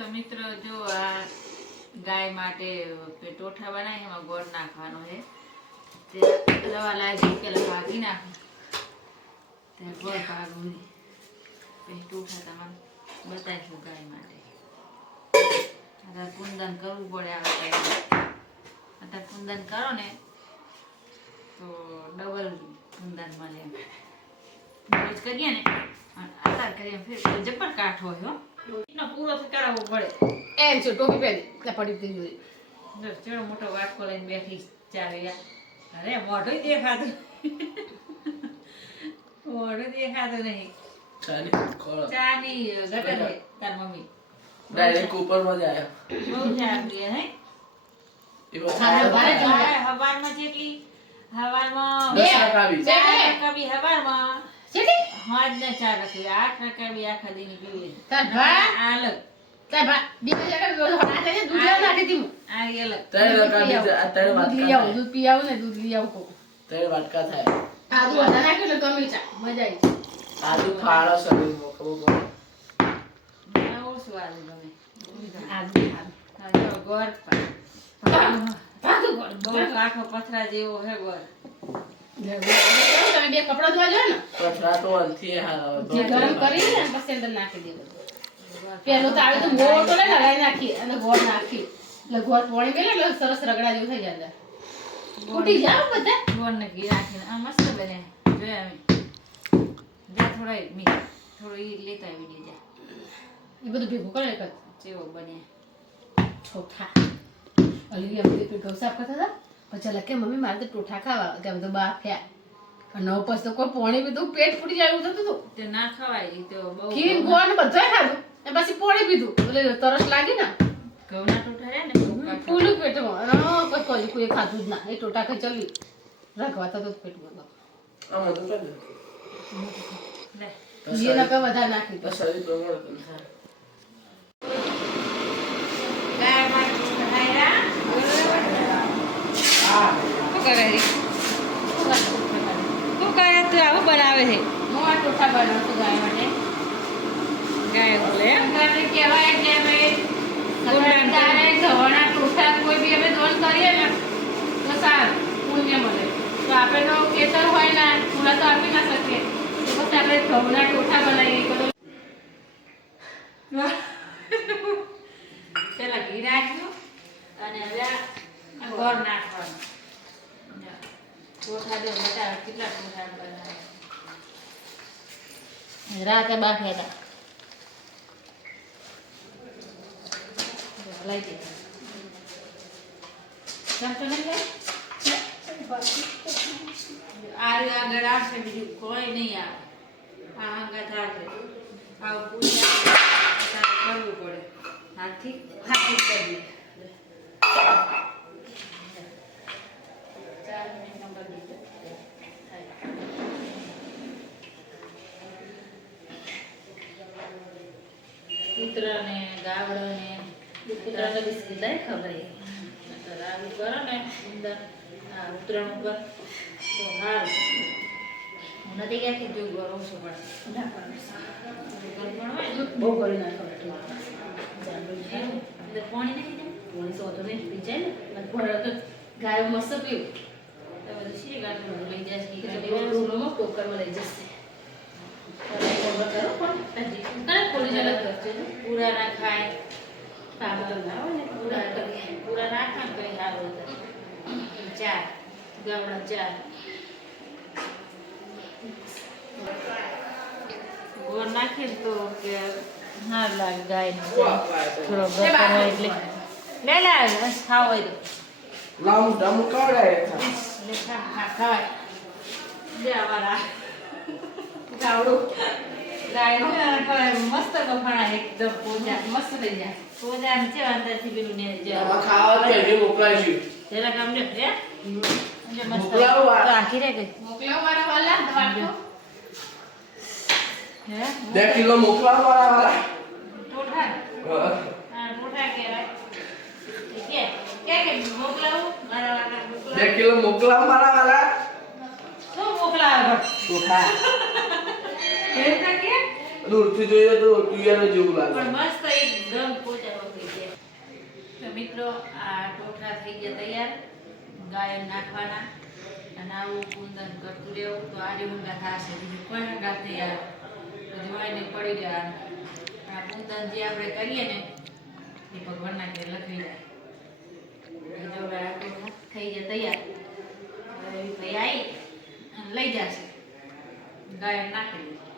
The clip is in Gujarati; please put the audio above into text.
તો મિત્રો જો આ ગાય માટે ટોઠા બનાવી એમાં ગોળ નાખવાનો છે તે રવા લાગી પેલા ભાગી નાખો તે ગોળ ભાગું પછી ટોઠા તમારે બતાવીશું ગાય માટે અત્યારે કુંદન કરવું પડે અત્યારે કુંદન કરો ને તો ડબલ કુંદન મળે રોજ કરીએ ને અત્યારે કરીએ ફેર જબર કાઠ હોય હો એનો પૂરો કરાવવો પડે એમ છે ટોપી પહેરી એટલે પડી જોઈ ચેડો મોટો વાટકો લઈને બેઠી ચાલે અરે મોઢું દેખાતું મોઢું દેખાતું નહીં ચાની ગટર હે તાર મમ્મી ડાયરેક્ટ ઉપર માં જાય બહુ ચાલી હે હવારમાં જેટલી હવારમાં 4 કપી હવારમાં હાજ ને 4 કપી 8 કપી આખા દીની પીવી તાર ભા અલગ તાર ભા બીજા જગ્યા હાથે દૂધ નાખી દી આ અલગ દૂધ પી આવું ને દૂધ લઈ આવું કો તેરે વાટકા થાય આદુ વધારે નાખ્યું ને કમી ચા મજા આવી આદુ ફાળો સબી ખબર મને ઓછું આદુ ગમે આદુ ગોળ ભાગો ગોળ બહુ કાઠો પથરા જેવો હે ગોળ તમે બે કપડા ધોવા જો ને પથરા તો અંથી હાલો જે ગરમ કરી ને પછી અંદર નાખી દેવું પેલો તો આવે તો મોટો ને લગાઈ નાખી અને ગોળ નાખી એટલે ગોળ પોણી મેલે એટલે સરસ રગડા જેવું થઈ જાય ફૂટી જાવ બધા ગોળ ને ઘી રાખીને આ મસ્ત બને જોયા જા થોડા મી થોડું ઈ લેતા આવી દેજા એ બધું ભેગું કરે કર જેવો બને ચોખા અલી એમ તે ગૌસાપ કરતા હતા પછી લખે મમ્મી મારે તો ટોઠા ખાવા કે બધું બા થયા અને પછી તો કોઈ પોણી પીધું પેટ ફૂટી જાય એવું થતું હતું તે ના ખવાય ઈ તો બહુ ખીર ગોળ ને બધું ખાધું ને પછી પોણી પીધું એટલે તરસ લાગી ને ઘઉંના ટોઠા રહ્યા ને બહુ કાઠા. ફૂલું પેટમાં અને પછી કોઈ ખાધું જ ના એ ટોટા કઈ ચલી રાખવા તો પેટમાં આ મત કર દે લે એ નકર વધારે નાખી દો શરીર પ્રમાણ કમ થાય ગાય માટે ટોઠા ખાયરા શું કરે રી શું કરે તું આવું બનાવે છે મોવા ટોઠા બનાવું છું ગાય માટે ગાય બોલે ગાયને કહેવાય કે અમે તારે ઘઉંના ટોઠા કોઈ બી અમે દોન કરીએ ને તો સારું પુણ્ય મળે તો આપણે તો કેસર હોય ને પૂરા તો આપી ના શકીએ તો પછી આપણે ઘઉંના ટોઠા બનાવીએ બધું પેલા ઘી નાખ્યું અને હવે આ ગોળ નાખવાનું ટોઠા જો બતાવે કેટલા ટોઠા બનાવે રાતે બાફ્યા હતા લઈ દે ચમચો નહીં લે આ આગળ આવશે બીજું કોઈ નહીં આવે આ હંગાત આવશે આવું પૂછા કરવું પડે હાથથી હાથી કરી 4 મિનિટ નંબર દીધો પુત્ર ને ગાવડો ને પુત્રને બિસ્કિટ લઈ ખવડાવી આવું કરો ને અંદર આ ઉતરણ ઉપર તો હારું હું નથી કહેતી જો ગરમ ઓછો પડે ગરમ હોય બહુ કરી નાખો અંદર પાણી નાખી દે પોણી સો તો નહીં પી જાય ને ભરે તો ગાય મસ્ત પીવું તો બધું શી ગાતું લઈ જાય છે રૂમમાં ટોકરમાં લઈ જશે કરો પણ ખોલી જલા કરશે પૂરા ના ખાય પાગલ ના હોય ને પૂરા પૂરા ના ખાય કઈ સારું ચાર ગાવડા 4 ગોળ નાખીએ તો કે સારું લાગે ગાયને થોડો ગટર હોય એટલે લે લે ખાવ હોય તો લામ ડમ કવડાય લે ખા ખાય લે અમારા ગાવડું ગાયનું મસ્ત બફાણા એકદમ પોજા મસ્ત થઈ જાય પોજા છે અંદરથી પેલું ને આમાં ખાવા પેલી મોકલાવી જરા કામ ને રે જે મસ્ત મોકલાવો આ. તો આખી રે ગઈ મોકલ્યો મારા વાલા વાટકો હે 2 કિલો મોકલાવો વાળા ટોઠા હા ટોઠા કહેવાય કે મોકલાવું મારા વાળા મોકલાવું 2 કિલો મોકલાવો મારા વાળા શું મોકલાવે ચોખા એ તો કે દૂરથી જોઈએ તો તુવેર જેવું લાગે પણ મસ્ત એકદમ પોચા થઈ ગયા. તો મિત્રો આ ટોઠા થઈ ગયા તૈયાર. ગાય નાખવાના અને આવું કુંદન કરતું રહેવું તો આજે ઊંઘા થશે. બીજું કોઈ હંગાત નહીં આવે. બધી વાઈને પડી રહેવાનું. આ કુંદન જે આપણે કરીએ ને એ ભગવાનના ઘેર લખી જાય. જો હવે આ ટોઠા થઈ ગયા તૈયાર. હવે ભાઈ આવી અને લઈ જશે. ગાય નાખી દે.